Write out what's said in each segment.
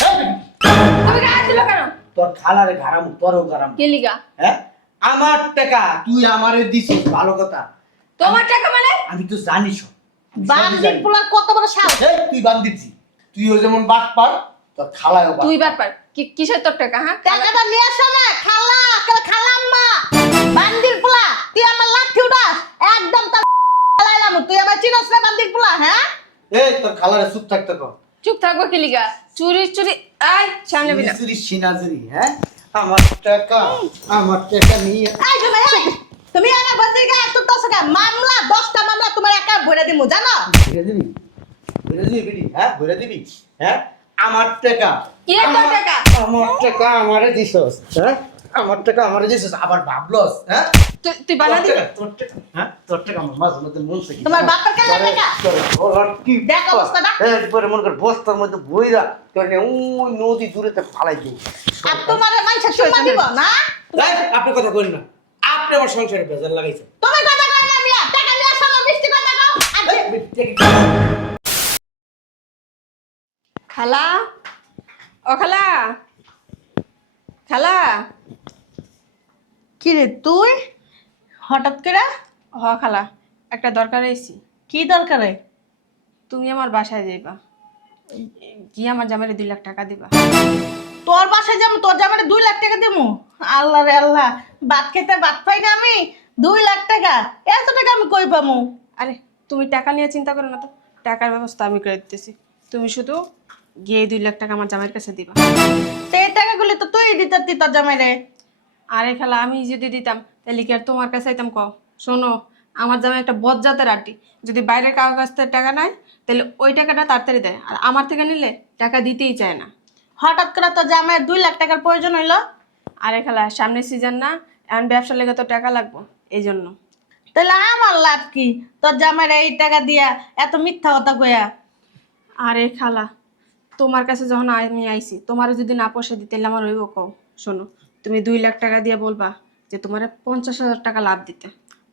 তুমি গায়ে দিল কেন? তোর খালারে ঘাড়াম তোরও ঘাড়াম। কে লিগা? হ্যাঁ আমার টাকা তুই আমারে দিছিস ভালো কথা। তোমার টাকা মানে? আমি তো জানিস বান্দির পোলা কত বড় সাহস। তুই বান্দিছি তুইও যেমন বাট পার তোর খালায়ও বাট তুই ব্যাপার কিসের তোর টাকা? হ্যাঁ টাকাটা নিয়ে আসো না খালা খালাম্মা বান্দির পোলা তুই আমার লাঠি উঠাস একদম তার লাইলাম তুই আমার চিনস না বান্দির পোলা হ্যাঁ এই তোর খালারে চুপ থাকতে কর চুপ থাকবো কি লিগা? চুরি চুরি আয় সামনে বিনা। চুরি সিনাজুরি হ্যাঁ আমার টাকা নিয়ে এই যে ভাই তুমি আমার বান্দির গায়ে এত দশটা মামলা 10টা মামলা তোমার একা ভরে দিমু জানো ঘুরে দিবি বেটি হ্যাঁ ঘুরে দিবি হ্যাঁ আমার টাকা কি এর তোর টাকা? আমার টাকা আমারে দিছস হ্যাঁ আমার টাকা আমারে দিছস আবার ভাবলস হ্যাঁ তুই বানা দিবি? তোর টাকা হ্যাঁ তোর টাকা আমার মাঝে মধ্যে মন থেকে তোমার বাপের কাছে টাকা কি দেখ অবস্থাটা। এরপরে মনে কর বস্তার মধ্যে বইরা তোর ওই নদী দূরেতে ফালাই দিই আর তোমার মাইনসা সম্মান দিব না আপনি কথা করেন না আপনি আমার সংসারে বেজার লাগাইছেন তুমি কথা কই না মিয়া টাকা নিয়ে আসো না মিষ্টি কথা কও খালা ও খালা খালা কি রে তুই হঠাৎ করে হ খালা একটা দরকার এসি। কি দরকারে তুমি আমার বাসায় যাইবা গিয়ে আমার জামাইরে 2 লাখ টাকা দিবা। তোর বাসায় যাবো তোর জামারে 2 লাখ টাকা দিমু আল্লাহ রে আল্লাহ ভাত খেতে ভাত পাই না আমি 2 লাখ টাকা এত টাকা আমি কই পামু আরে তুমি টাকা নিয়ে চিন্তা করো না তো, টাকার ব্যবস্থা আমি করে দিতেছি। তুমি শুধু গিয়ে 2 লাখ টাকা আমার জামাইয়ের কাছে দিবা। তো এই টাকাগুলি তো তুই দিতে তোর জামাইরে আরে খালা আমি যদি দিতাম তাহলে কি আর তোমার কাছে আইতাম? কও শোনো, আমার জামাই একটা বজ্জাতের আটি। যদি বাইরের কারোর কাছ থেকে টাকা নেয় তাহলে ওই টাকাটা তাড়াতাড়ি দেয়, আর আমার থেকে নিলে টাকা দিতেই চায় না। হঠাৎ করে তোর জামাইয়ের 2 লাখ টাকার প্রয়োজন হইলো আরে খালা সামনে সিজন না, এখন ব্যবসার লেগে তো টাকা লাগবো, এই জন্য। তাহলে আমার লাভ কি তোর জামাইরে এই টাকা দিয়া এত মিথ্যা কথা কইয়া আরে খালা তোমার কাছে যখন আমি আইছি তোমার যদি না পয়সা দিতে তাহলে আমার হইব? কও শোনো, তুমি 2 লাখ টাকা দিয়ে বলবা যে তোমার 50,000 টাকা লাভ দিতে,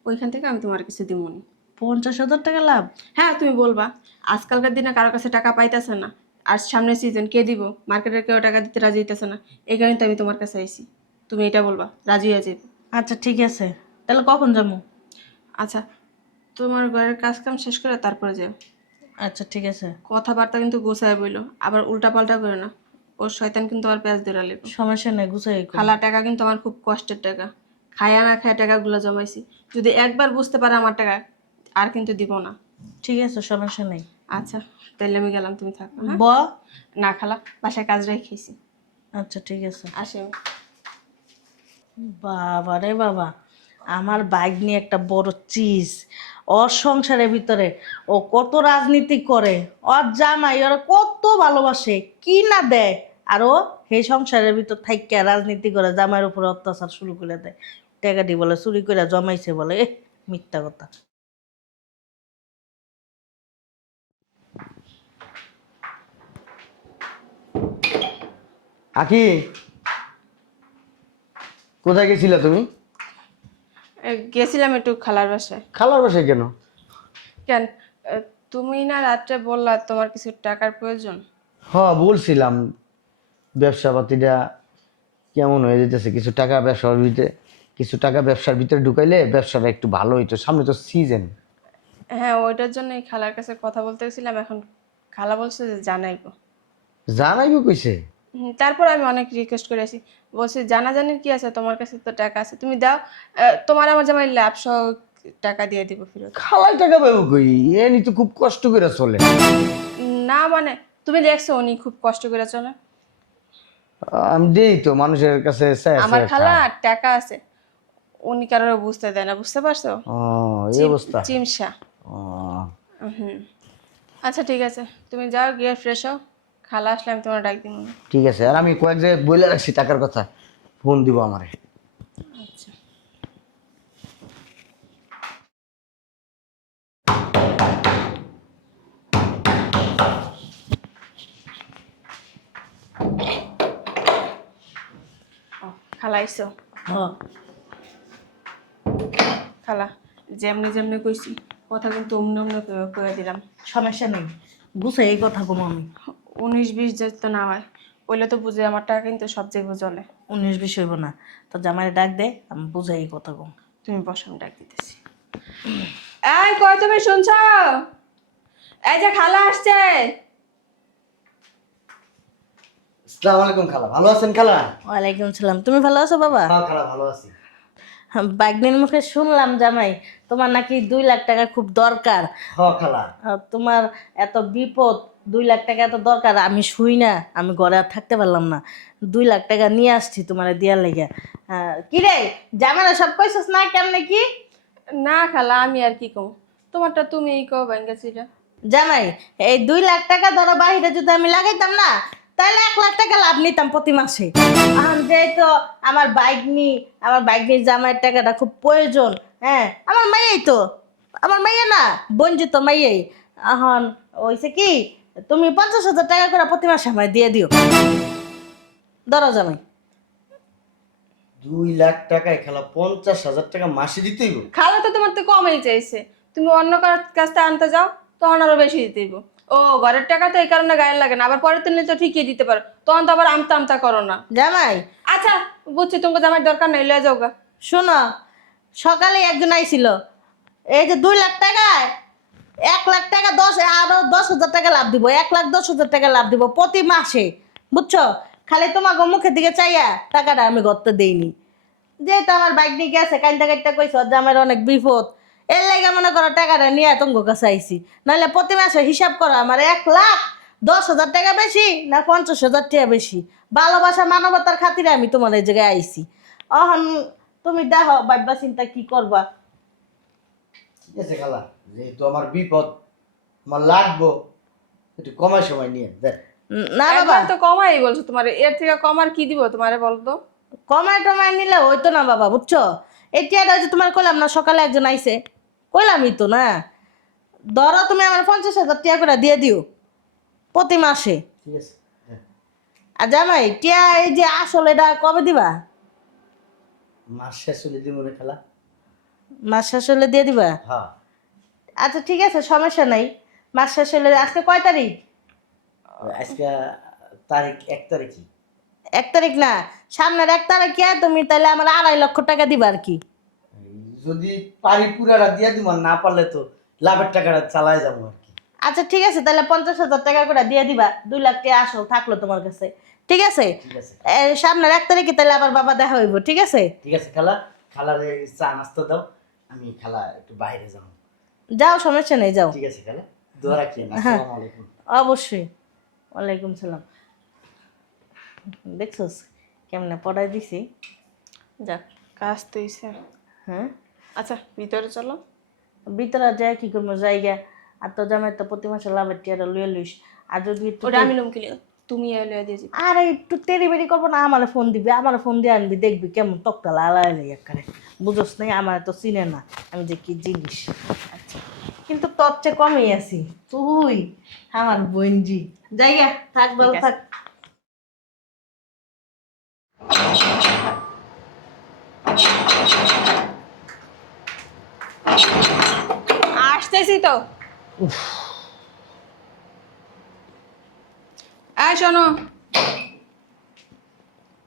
ওইখান থেকে আমি তোমার কিছু দিমনি। 50,000 টাকা লাভ হ্যাঁ তুমি বলবা আজকালকার দিনে কারোর কাছে টাকা পাইতেছে না, আর সামনের সিজন কে দিব, মার্কেটের কেউ টাকা দিতে রাজি হইতেছে না, এই কারণে তো আমি তোমার কাছে আইছি। তুমি এটা বলবা, রাজি হয়ে যাবে। আচ্ছা ঠিক আছে তাহলে কখন যাবো আচ্ছা তোমার ঘরের কাজ কাম শেষ করে তারপরে যাও। আচ্ছা ঠিক আছে কথাবার্তা কিন্তু গোছায় বইলো, আবার উল্টা পাল্টা করে না, ওর শয়তান কিন্তু আমার প্যাঁচ ধরে লেগে। সমস্যা নেই গুছাই কই। খালা টাকা কিন্তু আমার খুব কষ্টের টাকা, খায়া না খায়া টাকাগুলো জমাইছি, যদি একবার বুঝতে পারে আমার টাকা আর কিন্তু দিব না। ঠিক আছে সমস্যা নেই আচ্ছা তাহলে আমি গেলাম, তুমি থাকো। হ্যাঁ? ব না খালা বাসায় কাজ রেখেছি, আচ্ছা ঠিক আছে আসি আমি। বাবা রে বাবা আমার বাইক নিয়ে একটা বড় চিজ ওর সংসারের ভিতরে ও কত রাজনীতি করে ওর জামাই ওরা কত ভালোবাসে কি না দেয় আর ও সেই সংসারের ভিতর থাইকা রাজনীতি করে জামাইয়ের উপরে অত্যাচার শুরু করে দেয় টাকাটি বলে চুরি করে জমাইছে বলে মিথ্যা কথা আকি কোথায় গেছিলা তুমি? গেছিলাম একটু খালার বাসায়। খালার বাসায় কেন? কেন তুমি না রাত্রে বললা তোমার কিছু টাকার প্রয়োজন? হ্যাঁ বলছিলাম ব্যবসা পাতিটা কেমন হয়ে যেতেছে, কিছু টাকা ব্যবসার ভিতরে ঢুকাইলে ব্যবসাটা একটু ভালো হইতো, সামনে তো সিজন। হ্যাঁ ওইটার জন্যই খালার কাছে কথা বলতে গেছিলাম, এখন খালা বলছে যে জানাইবো। জানাইবো কইছে? তারপর আমি অনেক রিকোয়েস্ট করে আসি, বলছি জানাজানির কি আছে, তোমার কাছে তো টাকা আছে, তুমি দাও, তোমার আমার জামাই লাভ সহ টাকা দিয়ে দিব ফেরত। খালাই টাকা পাবো কই? এনি তো খুব কষ্ট করে চলে। না মানে তুমি দেখছো উনি খুব কষ্ট করে চলে। আমি দেই তো মানুষের কাছে চাই আমার খালা টাকা আছে, উনি কারোর বুঝতে দেয় না, বুঝতে পারছো? ও এই অবস্থা। চিমসা। ও আচ্ছা ঠিক আছে তুমি যাও গিয়ে ফ্রেশ হও, খালা আসলে আমি তোমার ডাক দিব। ঠিক আছে, আর আমি কয়েক জায়গায় বলে রাখছি টাকার কথা, ফোন দিব আমারে। আচ্ছা খালা আইসো? হ্যাঁ খালা যেমনি যেমনি কইছি কথা কিন্তু অমনি অমনি করে দিলাম। সমস্যা নেই গুছাই এই কথা কম আমি 19-20 যাতে না হয়, বললে তো বুঝে আমার টাকা কিন্তু সব জায়গায় জলে। 19-20 হইব না, তো জামাইরে ডাক দে, আমি বুঝাই কথা কম। তুমি বসো, আমি ডাক দিতেছি। এই কই তুমি শুনছ? এই যে খালা আসছে। আসসালামু আলাইকুম খালা, ভালো আছেন খালা? ওয়ালাইকুম সালাম। তুমি ভালো আছো বাবা? হ্যাঁ খালা, ভালো আছি। বাগনির মুখে শুনলাম জামাই তোমার নাকি 2 লাখ টাকা খুব দরকার। হ্যাঁ খালা। তোমার এত বিপদ, 2 লাখ টাকা এত দরকার, আমি শুই না, আমি ঘরে আর থাকতে পারলাম না, 2 লাখ টাকা নিয়ে আসছি তোমার দেওয়ার লেগে। কি রে জামাইরা সব কইছস না কেমনে কি? না খালা, আমি আর কি কম, তোমারটা তুমি কও ব্যাঙ্গাছিলা। জামাই এই 2 লাখ টাকা ধরো বাহিরে যদি আমি লাগাইতাম না, তাহলে 1 লাখ টাকা লাভ নিতাম প্রতি মাসে। এখন যেহেতু আমার বাইক নিয়ে জামাইয়ের টাকাটা খুব প্রয়োজন, হ্যাঁ আমার মাইয়াই তো, আমার মাইয়া না বঞ্জিত তো মাইয়াই। এখন হইছে কি, তুমি 50,000 টাকা করে প্রতি মাসে আমায় দিয়ে দিও। ধরো জামাই। 2 লাখ টাকায় খালা 50,000 টাকা মাসে দিতেই হবে? খালা তো তোমার তো কমই চাইছে, তুমি অন্য কারোর কাছ থেকে আনতে যাও তখন আরো বেশি দিতে হইব। ও ঘরের টাকা তো এই কারণে গায়ে লাগে না, আবার পরের দিনে তো ঠিকই দিতে পারো, তখন তো আবার আমতা আমতা করো না। জামাই আচ্ছা বুঝছি, তোমাকে জামাই দরকার নেই, লয়ে যাও গা। শোনো, সকালে একজন আইছিল, এই যে 2 লাখ টাকায় 1 লাখ টাকা আরো 10,000 টাকা লাভ দিব, 1,10,000 টাকা লাভ দিব প্রতি মাসে, বুঝছো? খালি তোমার মুখের দিকে চাইয়া টাকাটা আমি গড়তে দেইনি। যেহেতু আমার বাইক নিয়ে গেছে, কাইন্দা কাইন্দা কইছ যে আমার অনেক বিপদ, এর লাগে মনে করো টাকাটা নিয়ে তোমার কাছে আইছি। নাহলে প্রতি মাসে হিসাব করো আমার 1,10,000 টাকা বেশি না 50,000 টাকা বেশি। ভালোবাসা মানবতার খাতিরে আমি তোমার এই জায়গায় আইছি। অহন তুমি দেখো ভাববা চিন্তা কি করবা। ঠিক আছে খালা, যেহেতু আমার বিপদ, আমার লাগবো, একটু কমায় সময় নিয়ে দেখ। না বাবা, একবার তো কমাই বলছো, তোমার এর থেকে কম আর কি দিব তোমারে বলো তো? কমায় টমায় নিলে হইতো না বাবা, বুঝছো? এই টিয়াটা যে তোমার কইলাম না, সকালে একজন আইছে, কইলামই তো না। ধরো তুমি আমার 50,000 টাকা করে দিয়ে দিও প্রতি মাসে। ঠিক আছে হ্যাঁ। আর জামাই টিয়া এই যে আসলে এটা কবে দিবা? মাস শেষ হলে দিব রে খালা। মাস শেষ হলে দিয়ে দিবা? হ্যাঁ। আচ্ছা ঠিক আছে, সমস্যা নাই। মাস শেষ হলে, আজকে কয় তারিখ? আজকে তারিখ 1 তারিখই। 1 তারিখ না, সামনের 1 তারিখে তুমি তাহলে আমার 2.5 লক্ষ টাকা দিবা আর কি। যদি পারি পুরাটা দিয়ে দিব, আর না পারলে তো লাভের টাকাটা চালায় যাবো আর কি। আচ্ছা ঠিক আছে, তাহলে 50,000 টাকা করে দিয়ে দিবা, 2 লাখ টাকা আসল থাকলো তোমার কাছে, ঠিক আছে? ঠিক আছে। সামনের 1 তারিখে তাহলে আবার বাবা দেখা হইব, ঠিক আছে? ঠিক আছে খালা, খালারে চা নাস্তা দাও, আমি খালা একটু বাইরে যাবো। যাও, সমস্যা নেই, যাও। ঠিক আছে খালা, দোয়া রাখিয়েন। আসসালামু আলাইকুম। অবশ্যই। ওয়ালাইকুম সালাম। দেখছস কেমনে পড়াই দিছি? যাক, কাজ তো হইছে। হ্যাঁ, আচ্ছা ভিতরে চলো। ভিতরে যায় কি করবো জায়গা, আর তো জামাই তো প্রতি মাসে লাভের টিয়াটা লুয়ে লইস। আর যদি একটু ওটা আমি লমকিলি, তুমি লয়ে দিয়েছি। আর একটু তেরি বেরি করবো না, আমার ফোন দিবি, আমার ফোন দিয়ে আনবি, দেখবি কেমন তক্তা লালাই একারে, বুঝোস নাই? আমার তো চিনে না আমি যে কি জিনিস। আচ্ছা, কিন্তু তোর চেয়ে কমেই আছি, তুই আমার বোনজি। জায়গা থাক, ভালো ঠিক আছে। থাক। আসতেছি তো। শোনো,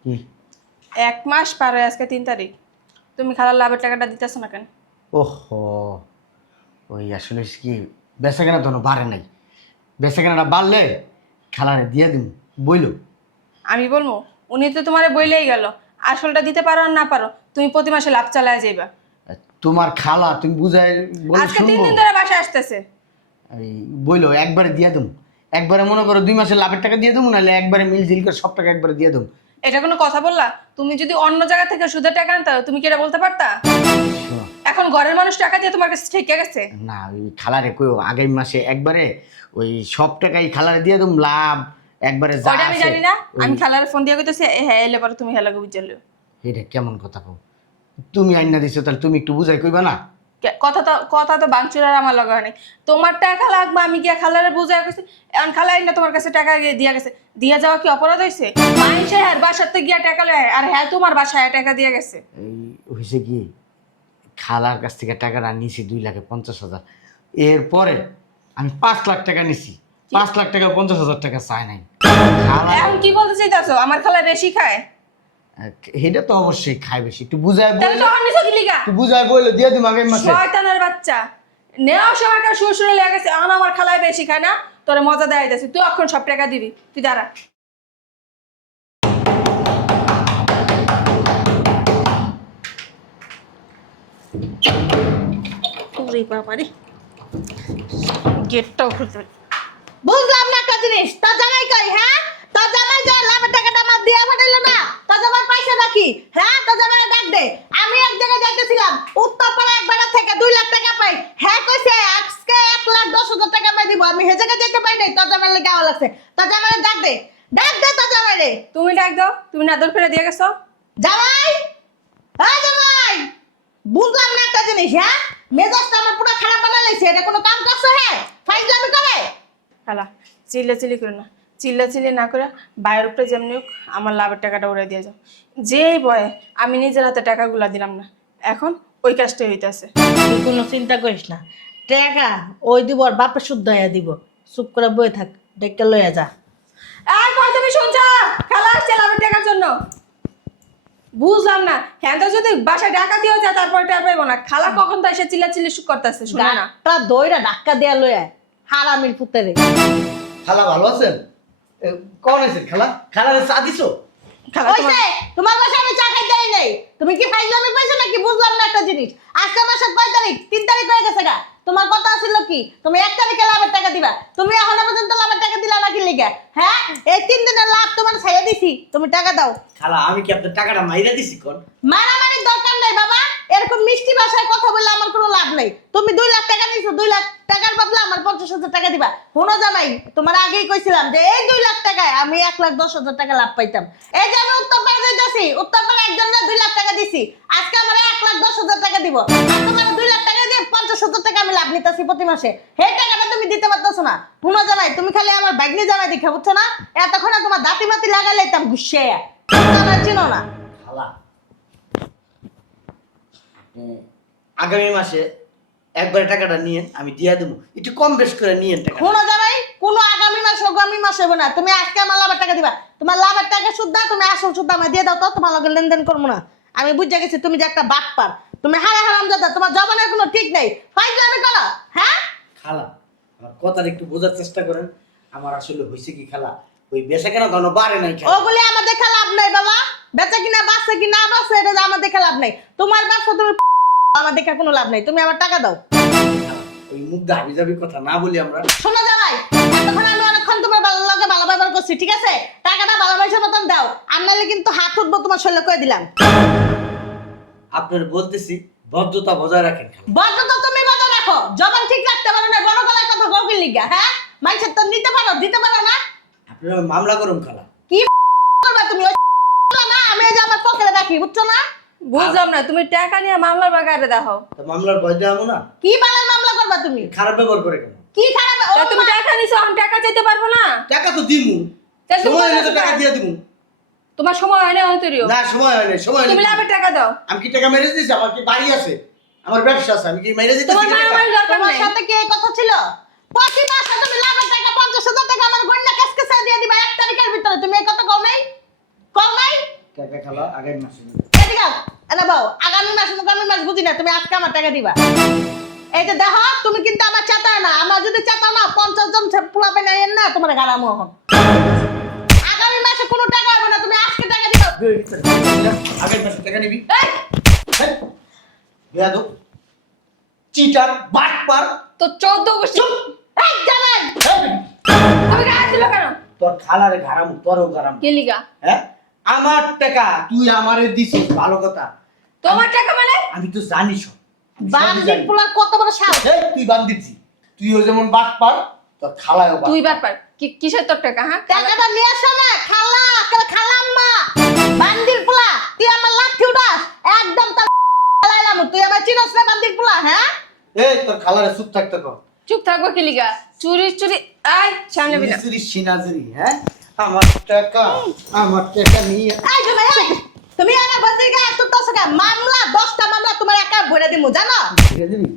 কি? 1 মাস পার হয়ে আজকে 3 তারিখ, তুমি খালার লাভের টাকাটা দিতেছো না কেন? ওহো, ওই আসলে কি বেচা কেনা তো বাড়ে নাই, বেচা কেনাটা বাড়লে খালারে দিয়ে দিন বইলো। আমি বলবো, উনি তো তোমারে বইলেই গেল, আসলটা দিতে পারো আর না পারো, তুমি প্রতি মাসে লাভ চালায় যাইবা। তোমার খালা তুমি বুঝাই বলে আজকে 3 শুনবো? দিন ধরে বাসায় আসতেছে। এই বইলো একবারে দিয়ে দেবো, একবারে মনে করো 2 মাসের লাভের টাকা দিয়ে দেবো, নাহলে একবারে মিল জিল করে সব টাকা একবারে দিয়ে দেবো। এটা কোনো কথা বললা? তুমি যদি অন্য জায়গা থেকে সুদের টাকা আনতা, তুমি কি এটা বলতে পারতা? শোনো, এখন ঘরের মানুষ টাকা দিয়ে তোমার কাছে ঠিক গেছে। না ওই খালারে কই আগামী মাসে একবারে ওই সব টাকাই খালারে দিয়ে দেবো, লাভ একবারে যা ওটা আমি আছে জানি না, ওই- আমি খালার ফোন দিয়ে কইতেছি হ্যাঁ এলে পরে তুমি হেলাকে বুঝালো। এটা কেমন কথা কও? তুমি আইনা দিছো, তাহলে তুমি একটু বুঝাই কইবা না? কথা তো বাংচুর আর আমার লাগা নেই। তোমার টাকা লাগবে, আমি গিয়া খালারে বুঝাই কইছি, এখন খালাই না তোমার কাছে টাকা দিয়া গেছে, দিয়া যাওয়া কি অপরাধ হইছে? মানুষে হ্যাঁ বাসাতে গিয়া টাকা লয়, আর হ্যাঁ তোমার বাসায় টাকা দিয়া গেছে। এই হয়েছে কি, খালার কাছ থেকে টাকাটা নিছি 2,50,000, এরপরে আমি 5 লাখ টাকা নিছি, 5 লাখ টাকা 50,000 টাকা চাই নাই খালা। এখন কি বলতে চাই বলতাছো আমার খালা বেশি খায়? এটা তো অবশ্যই খাই বেশি, একটু বুঝায় তাহলে তখন নিছো কি লিগা? একটু বুঝায় বললো দিয়ে দিম আগামী মাসে। শয়তানের বাচ্চা, নেওয়ার সময় কার শ্বশুরে লেগেছে এখন আমার খালায় বেশি খায় না, তোরে মজা দেয় যাচ্ছে, তুই এখন সব টাকা দিবি, তুই দাঁড়া। ওরে বাবারে, গেটটাও খুলতে পারি। বুঝলাম না একটা জিনিস, তোর জামাই কই? হ্যাঁ, তোর জামাই যে লাভের টাকাটা আমার দিয়ে পাঠাইলো না, তোর জামাই পয়সা নাকি? হ্যাঁ, তোর জামাই ডাক দে। আমি এক জায়গায় যাইতেছিলাম, উত্তরপাড়া এক বাড়া থেকে 2 লাখ টাকা পাই। হ্যাঁ কইছে আজকে 1,10,000 টাকা পাই দিব। আমি হে জায়গায় যেতে পাই নাই, তোর জামাই লেগে আওয়া লাগছে। তোর জামাই ডাক দে, ডাক দে তোর জামাই রে। তুমি ডাক দাও, তুমি নাদর ফেলে দিয়ে গেছো। জামাই, হ্যাঁ জামাই, বুঝলাম না একটা জিনিস। হ্যাঁ, মেজাজটা আমার পুরো খারাপ বানাইছে। এটা কোনো কাম করছে? হ্যাঁ, ফাইজলামি করে। খালা চিল্লাচিল্লি করে না, চিল্লাচিল্লি না করে বাইরের উপরে যেমনি হোক আমার লাভের টাকাটা উড়াই দিয়ে যাও। যেই বয়ে আমি নিজের হাতে টাকাগুলা দিলাম না, এখন ওই কাজটাই হইতেছে। তুই কোনো চিন্তা করিস না, টাকা ওই দিব আর বাপে শুদ্ধ হইয়া দিব। চুপ করে বই থাক, ডেকে লইয়া যা। আর কই তুমি শুনছ? খালা আসছে লাভের টাকার জন্য। বুঝলাম না, হ্যাঁ তো যদি বাসায় ডাকা দিয়ে যায় তারপরে টাকা পাইবো না। খালা কখন তো এসে চিল্লাচিল্লি করতেছে, শুনে না? গাটটা দইরা ধাক্কা দেয়া লইয়া হারামির পুতেরে। খালা ভালো আছেন? কখন আছেন খালা? খালা চা দিছো? খালা তোমার- কইছে তোমার বাসায় আমি চা খাইতে আই নাই। তুমি কি ফাইজলামি পাইছো নাকি? বুঝলাম না একটা জিনিস। আজকে মাসের 5 তারিখ, 3 তারিখ হয়ে গেছে গা। তোমার কথা ছিল কি তুমি 1 তারিখে লাভের টাকা দিবা? তুমি এখনো পর্যন্ত লাভের টাকা দিলা নাকি লিগা? হ্যাঁ, এই 3 দিনের লাভ তোমার ছাইয়া দিছি, তুমি টাকা দাও। খালা আমি কি আপনার টাকাটা মাইরা দিছি কোন? মারামারির দরকার নাই বাবা, এরকম মিষ্টি ভাষায় কথা বললে আমার কোনো লাভ নাই। তুমি 2 লাখ টাকা নিছো, 2 লাখ টাকার বদলে আমার 50,000 টাকা দিবা। শোনো জামাই, তোমার আগেই কইছিলাম যে এই 2 লাখ টাকায় আমি 1,10,000 টাকা লাভ পাইতাম। এই যে আমি উত্তরপাড়া যাইতাছি, উত্তরপাড়া একজনের 2 লাখ টাকা দিছি, আজকে আমার 1,10,000 টাকা দিব। আর তোমার 2 লাখ টাকা দিয়ে 50,000 টাকা আমি লাভ নিতেছি প্রতি মাসে। সেই টাকাটা তুমি দিতে পারতেছো না। শোনো জামাই, তুমি খালি আমার বাইকনি জামাই দেখে, বুঝছো না? এতক্ষণ তোমার দাঁতি মাতি লাগাইলাম গুছিয়ে, আমার চিনো না। খালা আগামী মাসে একবারে টাকাটা নিয়েন, আমি দিয়া দেবো, একটু কম বেশ করে নিয়েন টাকা। শোনো জামাই, কোনো আগামী মাস হবে না। তুমি আজকে আমার লাভের টাকা দিবা। তোমার লাভের টাকা সুদ্ধা, তুমি আসল সুদ্ধা আমায় দিয়ে দাও তো, তোমার লগে লেনদেন করবো না। আমি বুঝে গেছি তুমি যে একটা বাটপার, তুমি হারা হারাম দাদা, তোমার জবানের কোনো ঠিক নেই। ফাইজলামি করো। হ্যাঁ, খালা আমার কথাটা একটু বোঝার চেষ্টা করেন। আমার আসলে হয়েছে কি খালা, ওই বেচা কেনা কোনো বাড়ে নাই খালা। ওগুলি আমার দেখা লাভ নাই বাবা। বেচা কিনা বাচ্চা কিনা বাচ্চা, এটা আমার দেখা লাভ নাই। তোমার ব্যবসা তুমি আমার দেখা কোনো লাভ নাই। তুমি আমার টাকা দাও। ওই মুখ দাবি যাবি কথা না বলি আমরা। শোনো জামাই, এতক্ষণ আমি অনেকক্ষণ তোমার লগে ভালো ব্যবহার করছি, ঠিক আছে? টাকাটা ভালোবাসার মতন দাও, আর নাহলে কিন্তু হাত উঠবো তোমার শরীরে করে দিলাম। আপনার বলতেছি ভদ্রতা বজায় রাখেন খালা। বদ্ধ তো তুমি বজায় রাখো, জবান ঠিক রাখতে পারো না, বড় গলায় কথা গৌকির লিগা। হ্যাঁ, মানুষের তো নিতে পারো, দিতে পারো না। আপনারা মামলা করুন খালা। কি করবা তুমি? ওই না, আমি এই যে আমার পকেটে রাখি, বুঝছো না? বুঝলাম না, তুমি টাকা নিয়ে মামলার বাগারে দেখো। তো মামলার ভয় দেওয়া না, কি বালের মামলা করবা তুমি? খারাপ ব্যবহার করে কেন? কি খারাপ? ও তুমি টাকা নিছো, আমি টাকা চাইতে পারবো না? টাকা তো দিমু, তাহলে তুমি সময় হলে তো বলছো টাকা না? দিয়ে দিমু। তোমার সময় হয় না হইতেরিও, না সময় হয় না, সময় তুমি হয়নি। লাভের টাকা দাও। আমি কি টাকা মেরে দিয়েছি? আমার কি বাড়ি আছে, আমার ব্যবসা আছে, আমি কি মেরে দিতেছি তোমার টাকা? মারামারি দরকার তোমার নেই। সাথে কি এই কথা ছিল? প্রতি মাসে তুমি লাভের টাকা 50,000 টাকা আমার গন্ডা কাছকে দিয়ে দিবা 1 তারিখের ভিতরে। তুমি এই কথা কও নাই? কও নাই? টাকা খালা আগামী মাসে নেবে। এদিকে আও, এনে বাও, আগামী মাস বুঝি না, তুমি আজকে আমার টাকা দিবা। এই যে দেখো, তুমি কিন্তু আমার চাতাও না। আমার যদি চাতাও না, 50 জন পোলা পেনা এন না, তোমার গাড়া মোহন। আগামী মাসে কোনো টাকা হবে না, তুমি আজকে টাকা দিবা। আগামী মাসে টাকা নিবি? এই, বেয়াদব, চিটার, বাটপার। তো 14 গোষ্ঠী এই জামাই, তুমি গায়ে দিল কেন? তোর খালারে ঘাড়ামু, তোরও ঘাড়ামু। কে লিগা? হ্যাঁ, আমার টাকা তুই আমারে দিছিস, ভালো কথা। তোমার টাকা মানে? আমি তো জানি সব, আমি সবই বান্দির জানি। পোলা কত বড় সাহস! এই, তুই বাদ দিচ্ছি, তুইও যেমন বাটপার, তোর খালায়ও বাটপার। তুই ব্যাপার কিসের তোর টাকা? হ্যাঁ, টাকাটা নিয়ে আসো না, খালা, খালাম্মা, বান্দির পোলা, তুই আমার লাঠি উঠাস, একদম তার লাইলাম। তুই আমার চিনস না বান্দির পোলা? হ্যাঁ, এই তোর খালারে চুপ থাকতে কর। চুপ থাকবো কি লিগা? চুরি চুরি আয় সামনে বিনা। মিস্ত্রি সিনাজরি, হ্যাঁ, আমার টাকা নিয়ে এই যে ভাই, তুমি আমার বান্দির গায়ে এত দশটা মামলা, 10টা মামলা তোমার একা ভরে দিমু, জানো? ভরে দিবি,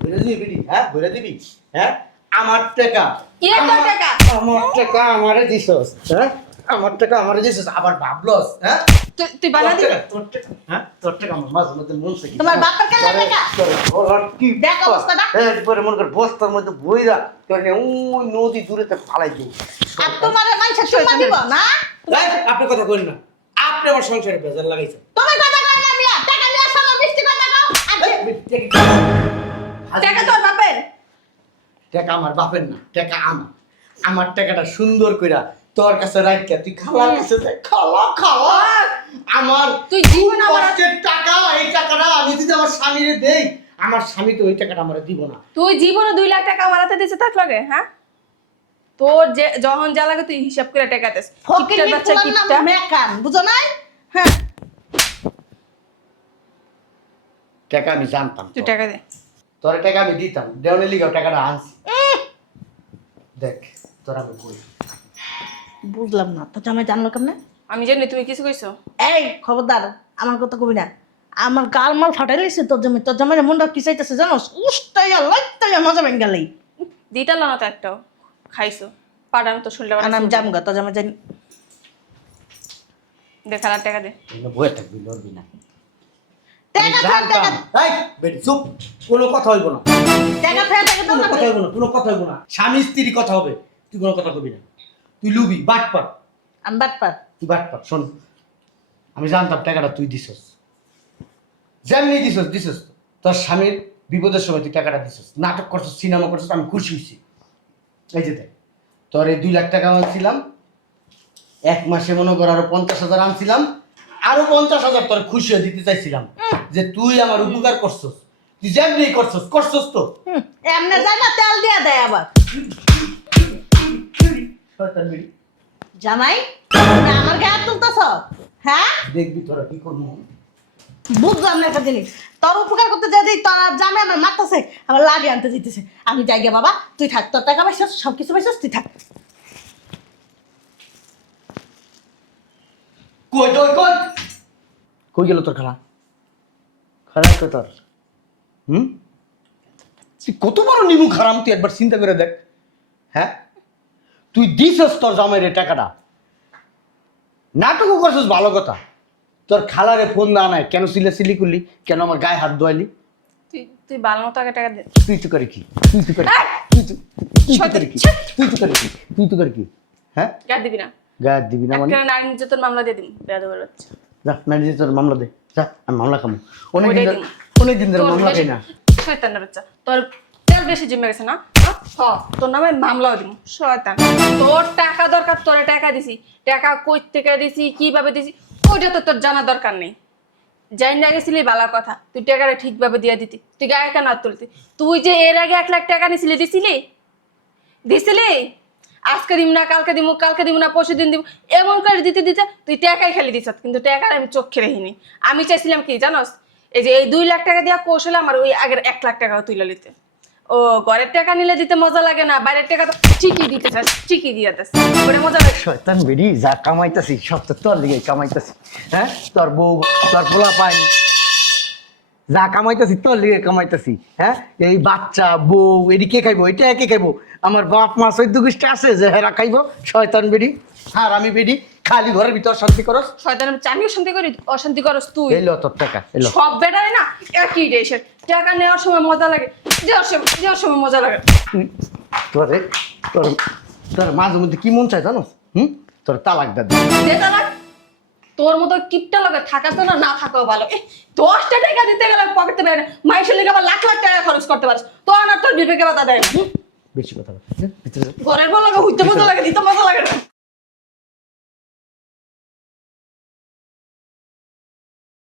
ভরে দিবি বিড়ি, হ্যাঁ ভরে দিবি, হ্যাঁ। আমার টাকা, কি এর তোর টাকা? আমার টাকা আমারে দিছস, হ্যাঁ আমার টাকা আমার দিছিস আবার ভাবলস, হ্যাঁ? তুই বানা দিবি? তোর টাকা, হ্যাঁ? তোর টাকা আমার মাঝে মধ্যে মন চাই। তোমার বাপের কাছে টাকা? কি দেখ অবস্থাটা। এরপরে মনে কর বস্তার মধ্যে বইরা তোর নিয়ে ওই নদী দূরেতে ফালাই দিই। আর তোমার মানুষ চুমা দিব না? আপনি কথা কইন না, আপনি আমার সংসারে বেজার লাগাইছেন। তুমি কথা কই না মিয়া, টাকা নিয়ে আসো না, মিষ্টি কথা কও। টাকা তোর বাপের। টাকা আমার বাপের না, টাকা আমার। আমার টাকাটা সুন্দর কইরা তোর কাছে রাখিয়া তুই খাওয়ার কাছে দে, খাওয়া আমার তুই জীবন আমার কষ্টের টাকা, এই টাকাটা আমি যদি আমার স্বামীরে দেই, আমার স্বামী তো ওই টাকাটা আমার দিব না। তুই জীবনে 2 লাখ টাকা আমার হাতে দিছে তাক লাগে, হ্যাঁ? তোর যে যখন যা লাগে তুই হিসাব করে টাকা দিস। ফকির কিপটার বাচ্চা পুলার নাম কিপটা। মেকান, বুঝো নাই? হ্যাঁ, টাকা আমি জানতাম তুই টাকা দে। তোর টাকা আমি দিতাম, দেওয়ানের লিগাও টাকাটা আনছি। দেখ তোর আমি বলি, বুঝলাম না তো জামাই জানলো কেমনে? আমি জানি তুমি কিছু কইছো। এই খবরদার, আমার কথা কবি না। আমার গাল মাল ফাটাই লাইছে তোর জামাই মনটা কি চাইতেছে জানোস? উস্তাইয়া লাইতাইয়া মজা ভেঙে গেলেই। দিতাল না তো একটাও। খাইছো। পাড়ানো তো শুনলে আর আমি জামগা তোর জামাই জানি। দে খালার টাকা দে। বয়ে থাকবি, লড়বি না। টাকা ফের টাকা, এই বেটি চুপ, কোনো কথা হইব না, টাকা ফের টাকা দাও কোনো না। কথা হইব না, কোনো কথা হইব না। স্বামী স্ত্রী কথা হবে, তুই কোনো কথা কবি না। তুই লুবি বাটপার, আমি বাটপার। তুই বাটপার। শোন, আমি জানতাম টাকাটা তুই দিছস, যেমনি দিছস তোর স্বামীর বিপদের সময় তুই টাকাটা দিছস, নাটক করছস, সিনেমা করছস, আমি খুশি হয়েছি। এই যে দেখ, তোর এই 2 লাখ টাকা আনছিলাম, 1 মাসে মনে কর আরো 50,000 আনছিলাম, আরো 50,000 তোর খুশি হয়ে দিতে চাইছিলাম যে তুই আমার উপকার করছস, তুই যেমনি করছস তো। এমনে যায় না, তেল দিয়া দেয় আবার। শয়তান বেটি। জামাই তুমি আমার গায়ে হাত তুলতেছ? হ্যাঁ, দেখবি তোরা কি করবো। বুঝলাম না একটা জিনিস। তোর উপকার করতে যাই দিই, তোর জামাই আমার মারতেছে, আবার লাগে আনতে দিতেছে। আমি যাই গে বাবা, তুই থাক, তোর টাকা পাইছিস, সব কিছু পাইছিস, তুই থাক। কই গেল তোর খালা? খালা কই তোর? তুই কত বড় নিমু খারাম, তুই একবার চিন্তা করে দেখ। হ্যাঁ, তুই দিছস তোর জামাইরে টাকাটা, নাটকও করছিস, ভালো কথা। তোর খালারে ফোন না নাই কেন, সিলি করলি কেন, আমার গায়ে হাত ধোয়ালি? তুই ভালো মতো আগে টাকা দে। তুই তো করে কি? হ্যাঁ, গায়ে দিবি না। গায়ে দিবি না মানে? একটা নারী নির্যাতন মামলা দিয়ে দিবি। বেয়াদব বাচ্চা। যা, না নিজে তোর মামলা দে, যা, আমি মামলা খামো। ওইটাই দিন। অনেকদিন ধরে তোর মামলা খাই বেশি- না। শয়তানের বাচ্চা। তোর তেল বেশি জমে গেছে না? তোর নামে মামলাও দিব। শয়তান। তোর টাকা দরকার, তোরে টাকা দিছি। টাকা কই থেকে দিছি, কিভাবে দিছি, ওইটা তো তোর জানা দরকার নেই। যাই না গেছিলি ভালো কথা, তুই টাকাটা ঠিকভাবে দিয়ে দিতি। তুই গায়ে কেন হাত তুলতি? তুই যে এর আগে 1 লাখ টাকা নিছিলি, দিছিলি? আজকে দিব না, কালকে দিব না, পরশু দিন দিব, এমন করে দিতে দিতে তুই টাকাই খালি দিছ। কিন্তু টাকার আমি চোখে দেখিনি। আমি চাইছিলাম কি জানোস, এই যে এই 2 লাখ টাকা দিয়া কৌশলে আমার ওই আগের 1 লাখ টাকাও তুলে নিতে। ও ঘরের টাকা নিলে দিতে মজা লাগে না, বাইরের টাকা তো ঠিকই দিতে চাস, ঠিকই দিয়ে দিস, ওটা মজা লাগে। শয়তান বেরি, যা কামাইতাছি সব তো তোর লিগে কামাইতাছি। হ্যাঁ, তোর বউ, তোর পোলা পাই, যা কামাইতাছি তোর লিগে কামাইতাছি। হ্যাঁ, এই বাচ্চা বউ এটি কে খাইবো? এটা কে খাইবো? আমার বাপ মা 14 গোষ্ঠী আছে যে হেরা খাইবো। শয়তান বেরি, আর আমি বেরি খালি ঘরের ভিতর শান্তি করস। শয়তানের বাচ্চা, আমিও শান্তি করি, অশান্তি করস তুই। এলো তোর টাকা, এলো। সব বেটারে না একই দেশের। টাকা নেওয়ার সময় মজা লাগে, দেওয়ার সময় মজা লাগে। তুই তোরে তোর তোর মাঝে মধ্যে কি মন চায় জানো? তোর তালাক দে। দে তারা, তোর মতো কিপটা লাগে থাকাতে না থাকাও ভালো। 10টা টাকা দিতে গেলে পকেটে বের মাইশের লেগে আবার লাখ লাখ টাকা খরচ করতে পারিস। তোর না তোর বিবেকে বাধা দেয় না। বেশি কথা বল। ভিতরে যা। ঘরের ভালো লাগে, হইতে মজা লাগে, দিতে মজা লাগে না।